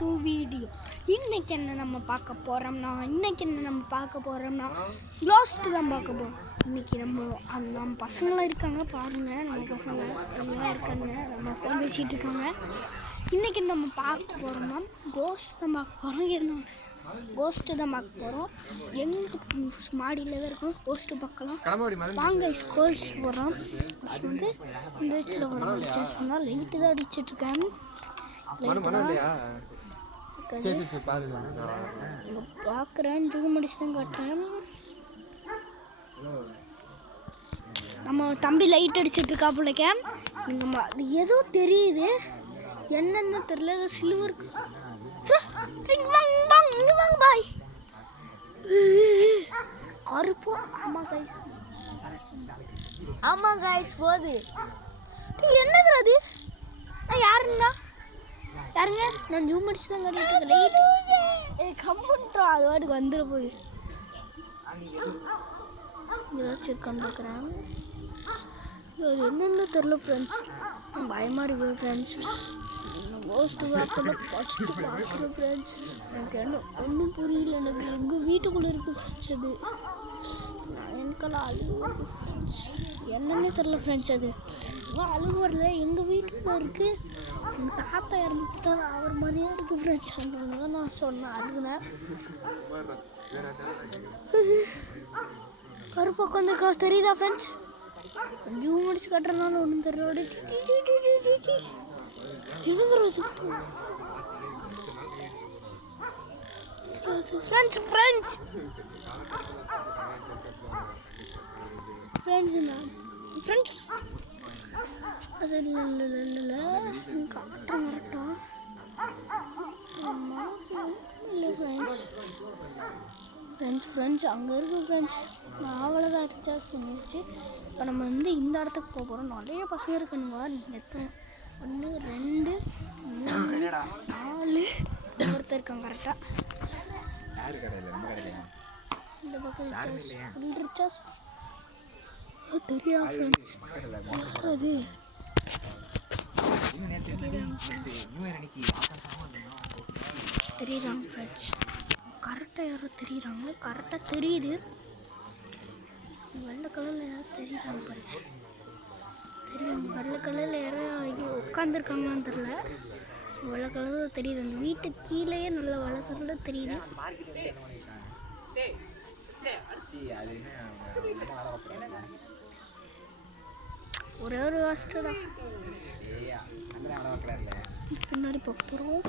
To video. இன்னைக்கு என்ன நம்ம பார்க்க போகிறோம்னா லாஸ்ட் தான் பார்க்க போகிறோம். இன்றைக்கி நம்ம பசங்களாம் இருக்காங்க பாருங்கள். நம்ம பசங்க எல்லாம் இருக்காங்க, நம்ம ஃபோன் பேசிகிட்டு இருக்காங்க. இன்றைக்கி நம்ம பார்க்க போகிறோம்னா கோஸ்ட் தான் பார்க்க போகிறோம். எங்கள் மாடியில் தான் இருக்கும். கோஸ்ட்டு பார்க்கலாம் வாங்க. ஸ்கோல்ஸ் போடுறோம். வந்து இந்த வீட்டில் ஒரு பர்ச்சேஸ் பண்ணால் லைட்டு தான் அடிச்சிட்ருக்கேன். பார்க்குறேன், ஜூம் அடிச்சு தான் காட்டுறேன். நம்ம தம்பி லைட் அடிச்சிட்டு இருக்கா பிள்ளைக்க. அது ஏதோ தெரியுது, என்னன்னு தெரியல. ஏதோ சில்வர் பாய் கருப்பு. ஆமா கைஸ் போகுது. என்னது அது? யாருங்க நான் ஜூம் அடிச்சு தான் கட்டிட்டு லைட் கம்புன்றோம். அது வாட்டுக்கு வந்துட போய் ஏதாச்சும் இருக்கான்னு பார்க்குறேன். அது என்னென்ன தெரில ஃப்ரெண்ட்ஸ். பயமாக இருக்குது ஃப்ரெண்ட்ஸ். கோஸ்ட்டு பார்க்கணும் ஃப்ரெண்ட்ஸ். எனக்கு ஒன்றும் புரியல. எனக்கு எங்கள் வீட்டுக்குள்ளே இருக்குது ஃப்ரெண்ட்ஸ். அது எனக்கெல்லாம் அழுகு ஃப்ரெண்ட்ஸ். என்னென்ன தெரில ஃப்ரெண்ட்ஸ். அது அழுகு வரல, எங்கள் வீட்டுக்குள்ளே இருக்குது. எங்கள் தாத்தா இறந்துட்டார், அவர் மாதிரியே இருக்குது ஃப்ரெண்ட்ஸ். அதனால தான் நான் சொன்னேன், அழுகுனேன். கருப்பு உட்காந்துருக்கா தெரியுதா ஃப்ரெண்ட்ஸ்? ஜூம் அடிச்சு கட்டுறதுனால ஒன்றும் தெரியல. எழுதுறது ஃப்ரெண்ட்ஸ் அது இல்லை காட்டுறேன் கரெக்டாக. இல்லை ஃப்ரெண்ட்ஸ் அங்கே இருக்குது ஃப்ரெண்ட்ஸ். நான் அவ்வளோதான் ரீசார்ஜ் பண்ணிடுச்சு. இப்போ நம்ம வந்து இந்த இடத்துக்கு போக போகிறோம். நிறைய பசங்க இருக்குனுங்க. எத்தனை 1 2 3 4 ஒருத்தர் இருக்காங்க கரெக்டாக. இந்த பக்கம் ரீசார்ஜ் தெரியா ஃப்ரெண்ட்ஸ். அது தெரியுறாங்க ஃப்ரெண்ட்ஸ். கரெக்டாக யாரோ தெரியுறாங்க. கரெக்டாக தெரியுது. வெள்ளை கலரில் யாரோ தெரியுறாங்க பாருங்க. தெரியும், வெள்ளை கலரில் யாரோ உட்காந்துருக்காங்கன்னு தெரில. வெள்ளை கலரில் தெரியுது. அந்த வீட்டுக்கு கீழேயே நல்ல வெள்ளை கலரில் தெரியுது. ஒரே ஒரு வாஸ்டடா பின்னாடி பார்க்குறோம்.